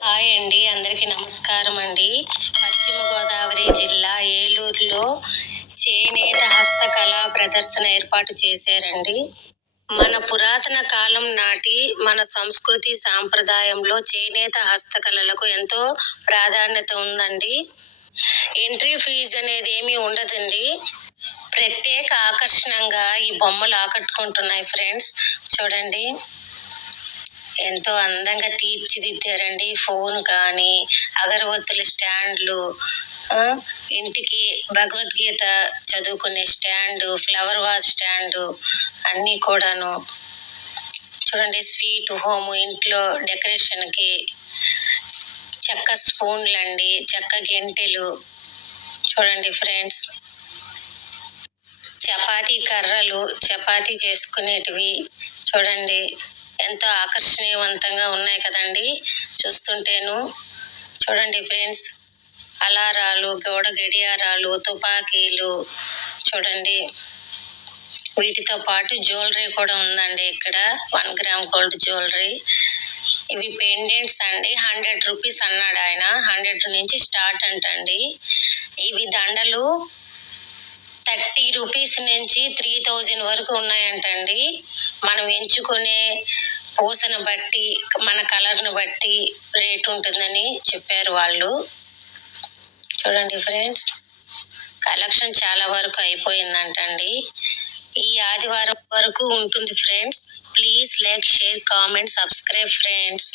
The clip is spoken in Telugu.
హాయ్ అండి, అందరికీ నమస్కారం అండి. పశ్చిమ గోదావరి జిల్లా ఏలూరులో చేనేత హస్తకళా ప్రదర్శన ఏర్పాటు చేశారండి. మన పురాతన కాలం నాటి మన సంస్కృతి సాంప్రదాయంలో చేనేత హస్తకళలకు ఎంతో ప్రాధాన్యత ఉందండి. ఎంట్రీ ఫీజు అనేది ఏమీ ఉండదండి. ప్రత్యేక ఆకర్షణంగా ఈ బొమ్మలు ఆకట్టుకుంటున్నాయి ఫ్రెండ్స్. చూడండి, ఎంతో అందంగా తీర్చిదిద్దారండి. ఫోన్ కానీ, అగరవత్తుల స్టాండ్లు, ఇంటికి భగవద్గీత చదువుకునే స్టాండు, ఫ్లవర్ వాజ్ స్టాండు అన్నీ కూడాను. చూడండి, స్వీట్ హోమ్ ఇంట్లో డెకరేషన్కి చెక్క స్పూన్లండి, చెక్క గెంటెలు. చూడండి ఫ్రెండ్స్, చపాతీ కర్రలు, చపాతీ చేసుకునేటివి. చూడండి, ఎంతో ఆకర్షణీయవంతంగా ఉన్నాయి కదండి చూస్తుంటేను. చూడండి ఫ్రెండ్స్, అలారాలు, గోడ గడియారాలు, తుపాకీలు. చూడండి, వీటితో పాటు జ్యువెలరీ కూడా ఉందండి ఇక్కడ. 1 గ్రామ్ గోల్డ్ జ్యువెలరీ. ఇవి పెండెంట్స్ అండి. 100 రూపీస్ అన్నాడు ఆయన. 100 నుంచి స్టార్ట్ అంటండి. ఇవి దండలు 30 రూపీస్ నుంచి 3000 వరకు ఉన్నాయంటండి. మనం ఎంచుకునే పూసను బట్టి, మన కలర్ను బట్టి రేట్ ఉంటుందని చెప్పారు వాళ్ళు. చూడండి ఫ్రెండ్స్, కలెక్షన్ చాలా వరకు అయిపోయిందంటండి. ఈ ఆదివారం వరకు ఉంటుంది friends. Please like, share, comment, subscribe friends.